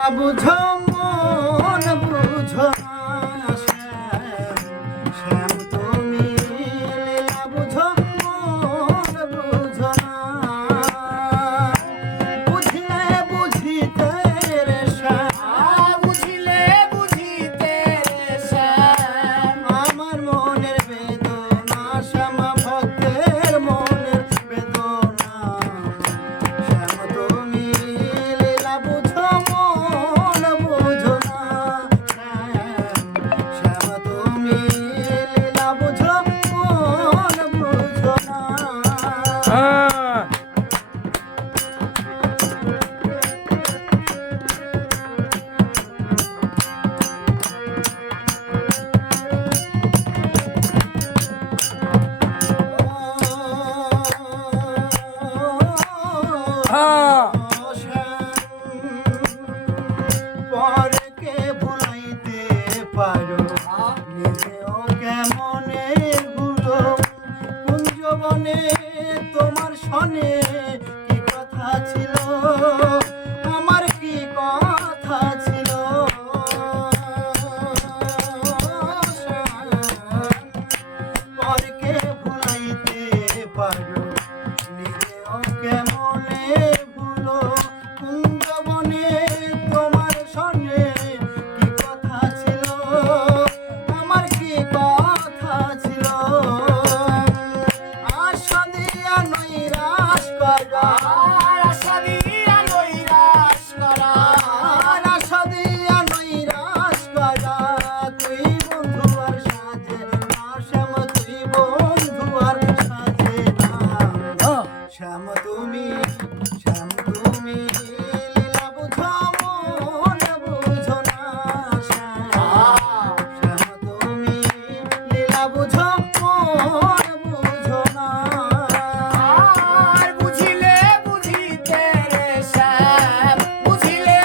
বুঝো মন বুঝো না শ্যাম, শ্যাম তুমি লীলা বুঝো মন বুঝো না, বুঝলে বুঝিতে রে শ্যাম, বুঝিলে বুঝিতে রে শ্যাম, আমার মনের বেদনা শ্যাম ভক্তের মনের বেদনা, শ্যাম তুমি লীলা বুঝো মন বুঝো না, শ্যাম তুমি লীলা বুঝো মন বুঝো না। হ্যাঁ পর